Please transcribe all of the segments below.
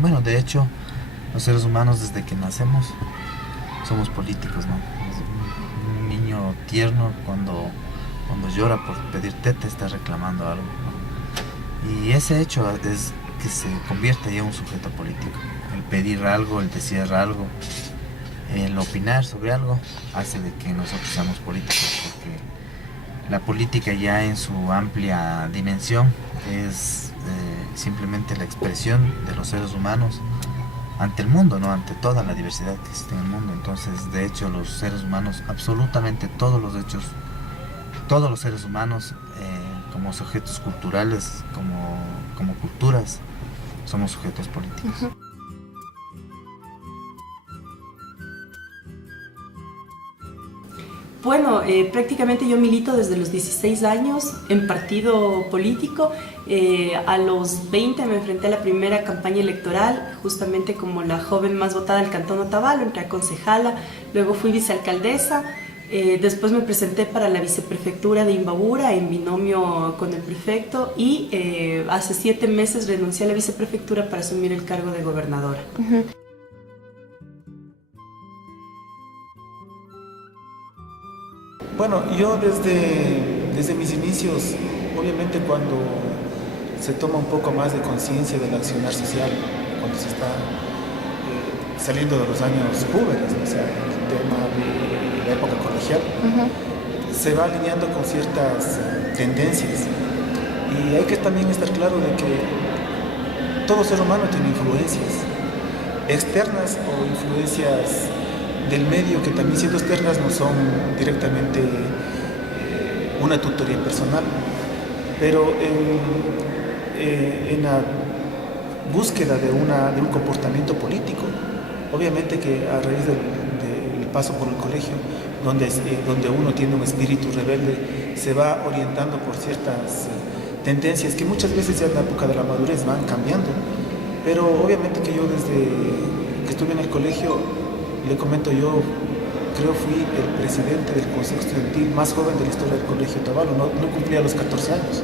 Bueno, de hecho, los seres humanos desde que nacemos somos políticos, ¿no? Un niño tierno cuando llora por pedir teta está reclamando algo, ¿no? Y ese hecho es que se convierte ya en un sujeto político. El pedir algo, el decir algo, el opinar sobre algo hace de que nosotros seamos políticos, porque la política ya en su amplia dimensión es simplemente la expresión de los seres humanos ante el mundo, ¿no? Ante toda la diversidad que existe en el mundo. Entonces, de hecho, los seres humanos, absolutamente todos los hechos, todos los seres humanos, como sujetos culturales, como culturas, somos sujetos políticos. Bueno, prácticamente yo milito desde los 16 años en partido político. A los 20 me enfrenté a la primera campaña electoral, justamente como la joven más votada del Cantón Otavalo, entré a concejala, luego fui vicealcaldesa, después me presenté para la viceprefectura de Imbabura en binomio con el prefecto y hace 7 meses renuncié a la viceprefectura para asumir el cargo de gobernadora. Bueno, yo desde mis inicios, obviamente cuando se toma un poco más de conciencia del accionar social, cuando se está saliendo de los años púberes, o sea, el tema de la época colegial, se va alineando con ciertas tendencias. Y hay que también estar claro de que todo ser humano tiene influencias externas o influencias del medio, que también siendo externas no son directamente una tutoría personal, pero en la búsqueda de un comportamiento político, obviamente que a raíz del paso por el colegio, donde uno tiene un espíritu rebelde, se va orientando por ciertas tendencias que muchas veces ya en la época de la madurez van cambiando, pero obviamente que yo desde que estuve en el colegio, le comento, yo creo fui el presidente del Consejo Estudiantil más joven de la historia del Colegio Otavalo, no cumplía los 14 años.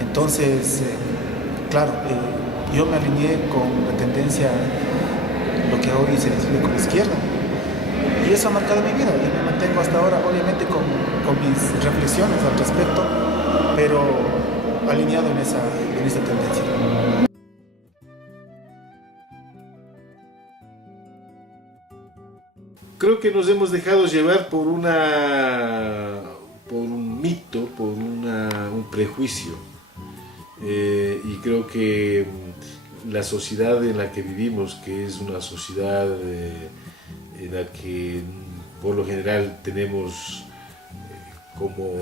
Entonces, claro, yo me alineé con la tendencia, lo que hoy se describe como izquierda, y eso ha marcado mi vida, y me mantengo hasta ahora, obviamente con mis reflexiones al respecto, pero alineado en esa tendencia. Creo que nos hemos dejado llevar por un mito, por un prejuicio. Y creo que la sociedad en la que vivimos, que es una sociedad en la que por lo general tenemos como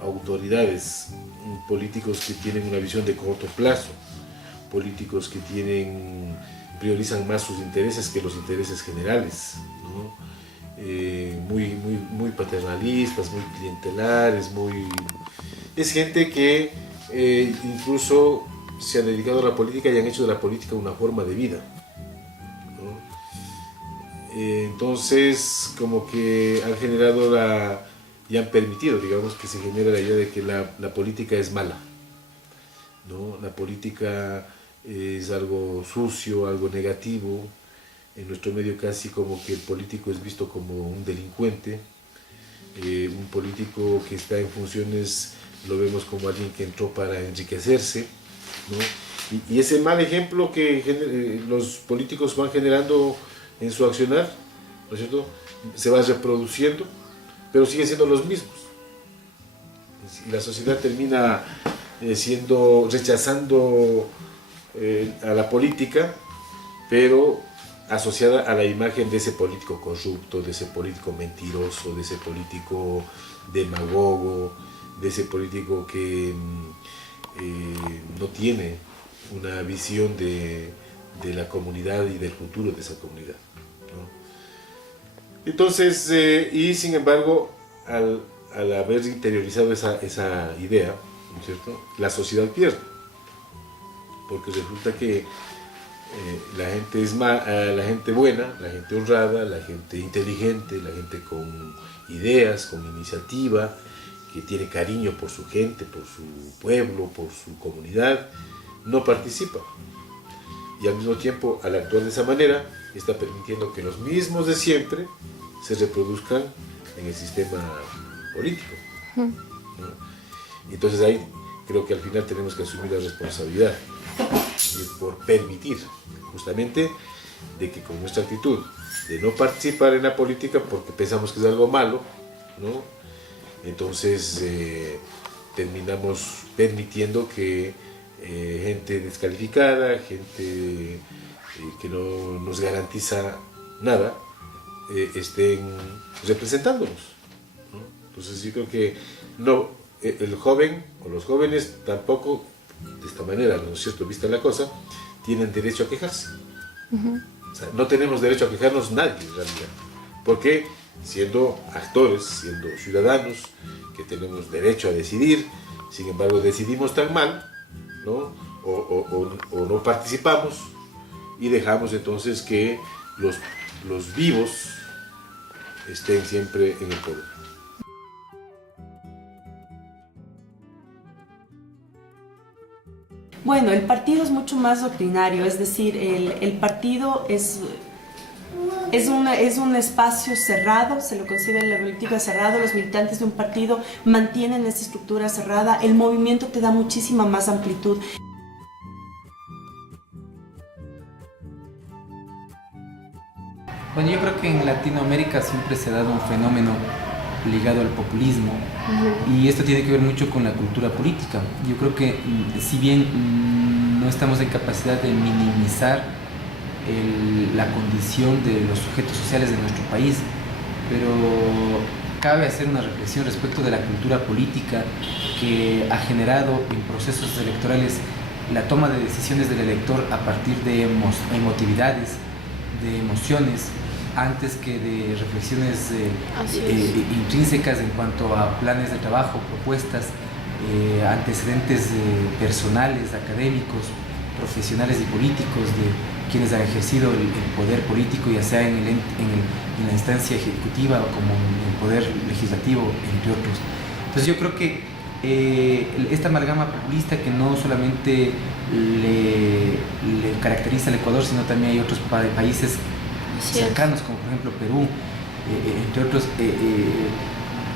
autoridades políticos que tienen una visión de corto plazo, políticos que priorizan más sus intereses que los intereses generales, ¿no? Muy paternalistas, muy clientelares, es gente que incluso se han dedicado a la política y han hecho de la política una forma de vida, ¿no? Entonces, como que han generado y han permitido, digamos, que se genere la idea de que la política es mala, ¿no? La política es algo sucio, algo negativo. En nuestro medio casi como que el político es visto como un delincuente. Un político que está en funciones lo vemos como alguien que entró para enriquecerse, ¿no? Y ese mal ejemplo que los políticos van generando en su accionar, ¿no es cierto?, se va reproduciendo, pero siguen siendo los mismos. Y la sociedad termina rechazando a la política, pero asociada a la imagen de ese político corrupto, de ese político mentiroso, de ese político demagogo, de ese político que no tiene una visión de la comunidad y del futuro de esa comunidad, ¿no? Entonces, y sin embargo, al haber interiorizado esa idea, ¿no es cierto?, la sociedad pierde, porque resulta que la gente la gente buena, la gente honrada, la gente inteligente, la gente con ideas, con iniciativa, que tiene cariño por su gente, por su pueblo, por su comunidad, no participa. y al mismo tiempo, al actuar de esa manera, está permitiendo que los mismos de siempre se reproduzcan en el sistema político, ¿no? Entonces ahí creo que al final tenemos que asumir la responsabilidad por permitir justamente de que con nuestra actitud de no participar en la política porque pensamos que es algo malo, ¿no? Entonces terminamos permitiendo que gente descalificada, gente que no nos garantiza nada, estén representándonos, ¿no? Entonces yo creo que no, el joven o los jóvenes tampoco, de esta manera, ¿no es cierto?, vista la cosa, tienen derecho a quejarse. O sea, no tenemos derecho a quejarnos nadie en realidad, porque siendo actores, siendo ciudadanos, que tenemos derecho a decidir, sin embargo decidimos tan mal, ¿no? O no participamos y dejamos entonces que los vivos estén siempre en el poder. Bueno, el partido es mucho más doctrinario, es decir, el partido es un espacio cerrado, se lo considera la política cerrado, los militantes de un partido mantienen esa estructura cerrada, el movimiento te da muchísima más amplitud. Bueno, yo creo que en Latinoamérica siempre se ha dado un fenómeno ligado al populismo, y esto tiene que ver mucho con la cultura política. Yo creo que si bien no estamos en capacidad de minimizar la condición de los sujetos sociales de nuestro país, pero cabe hacer una reflexión respecto de la cultura política que ha generado en procesos electorales la toma de decisiones del elector a partir de emotividades, de emociones, antes que de reflexiones intrínsecas en cuanto a planes de trabajo, propuestas, antecedentes personales, académicos, profesionales y políticos de quienes han ejercido el poder político, ya sea en la instancia ejecutiva o como en el poder legislativo, entre otros. Entonces yo creo que esta amalgama populista que no solamente le caracteriza al Ecuador, sino también hay otros países cercanos, como por ejemplo Perú, entre otros,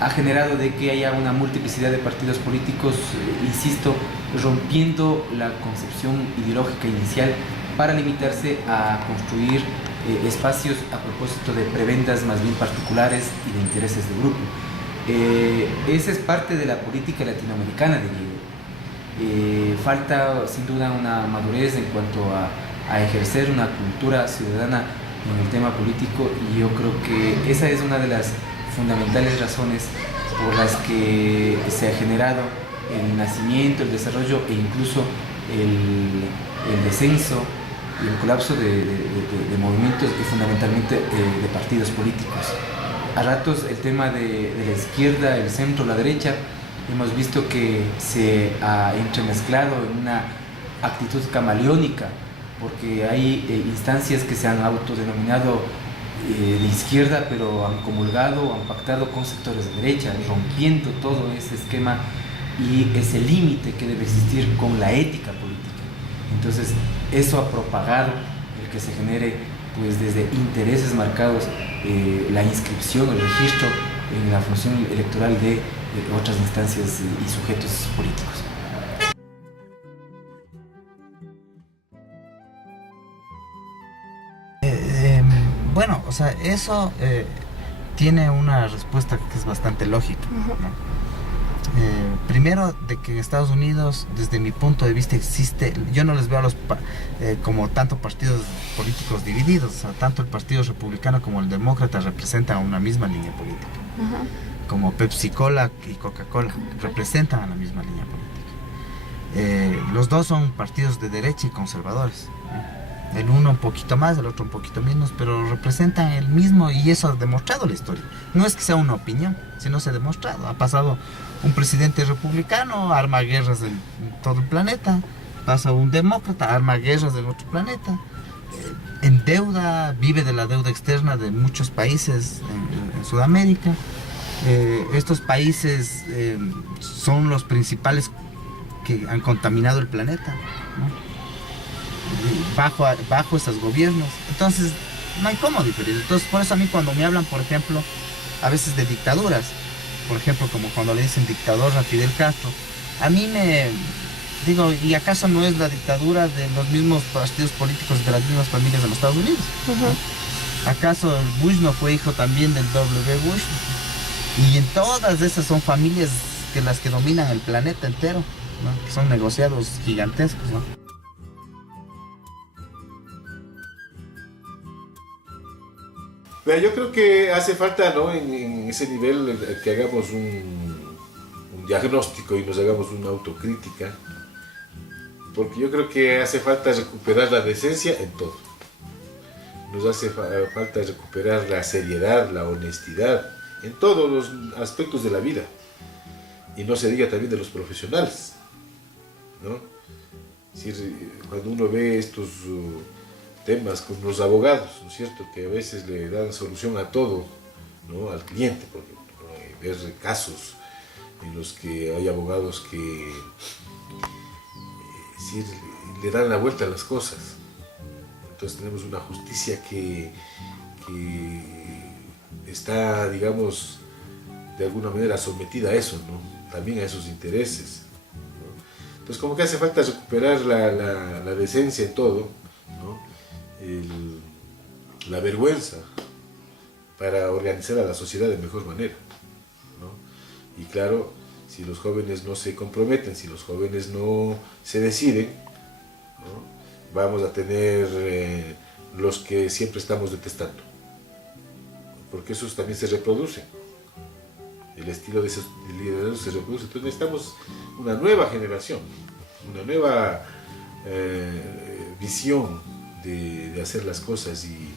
ha generado de que haya una multiplicidad de partidos políticos, insisto, rompiendo la concepción ideológica inicial para limitarse a construir espacios a propósito de prebendas más bien particulares y de intereses de grupo. Esa es parte de la política latinoamericana, diría yo. Falta sin duda una madurez en cuanto a ejercer una cultura ciudadana en el tema político, y yo creo que esa es una de las fundamentales razones por las que se ha generado el nacimiento, el desarrollo e incluso el descenso y el colapso de movimientos y fundamentalmente de partidos políticos. A ratos el tema de la izquierda, el centro, la derecha, hemos visto que se ha entremezclado en una actitud camaleónica, porque hay instancias que se han autodenominado de izquierda, pero han comulgado, han pactado con sectores de derecha, rompiendo todo ese esquema y ese límite que debe existir con la ética política. Entonces, eso ha propagado el que se genere, pues, desde intereses marcados, la inscripción o el registro en la función electoral de otras instancias y sujetos políticos. Bueno, o sea, eso tiene una respuesta que es bastante lógica, ¿no? Primero, de que en Estados Unidos, desde mi punto de vista, existe, yo no les veo a los como tanto partidos políticos divididos, o sea, tanto el partido republicano como el demócrata representan una misma línea política, como Pepsi Cola y Coca-Cola representan a la misma línea política. Los dos son partidos de derecha y conservadores, ¿no? El uno un poquito más, el otro un poquito menos, pero representan el mismo, y eso ha demostrado la historia. No es que sea una opinión, sino se ha demostrado. Ha pasado un presidente republicano, arma guerras en todo el planeta, pasa un demócrata, arma guerras del otro planeta, endeuda, vive de la deuda externa de muchos países en Sudamérica. Estos países son los principales que han contaminado el planeta, ¿no? bajo esos gobiernos. Entonces, no hay cómo diferir. Entonces, por eso a mí cuando me hablan, por ejemplo, a veces de dictaduras, por ejemplo, como cuando le dicen dictador a Fidel Castro, a mí me digo, ¿y acaso no es la dictadura de los mismos partidos políticos de las mismas familias de los Estados Unidos? ¿No? ¿Acaso Bush no fue hijo también del W. Bush? Y en todas esas son familias que las que dominan el planeta entero, ¿no? Que son negociados gigantescos, ¿no? Pero yo creo que hace falta, ¿no? En ese nivel que hagamos un diagnóstico y nos hagamos una autocrítica, porque yo creo que hace falta recuperar la decencia en todo. Nos hace falta recuperar la seriedad, la honestidad en todos los aspectos de la vida, y no se diga también de los profesionales, ¿no? Es decir, cuando uno ve estos temas con los abogados, ¿no es cierto?, que a veces le dan solución a todo, ¿no?, al cliente, porque ¿no?, ver casos en los que hay abogados que sí, le dan la vuelta a las cosas. Entonces tenemos una justicia que está, digamos, de alguna manera sometida a eso, ¿no?, también a esos intereses, ¿no? Entonces como que hace falta recuperar la decencia en todo, ¿no?, la vergüenza, para organizar a la sociedad de mejor manera, ¿no? Y claro, si los jóvenes no se comprometen, si los jóvenes no se deciden, ¿no?, vamos a tener los que siempre estamos detestando, porque esos también se reproducen, el estilo de esos liderazgos se reproduce. Entonces necesitamos una nueva generación, una nueva visión de hacer las cosas, y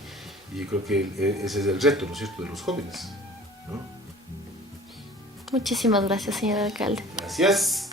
yo creo que ese es el reto, ¿no es cierto?, de los jóvenes, ¿no? Muchísimas gracias, señor alcalde. Gracias.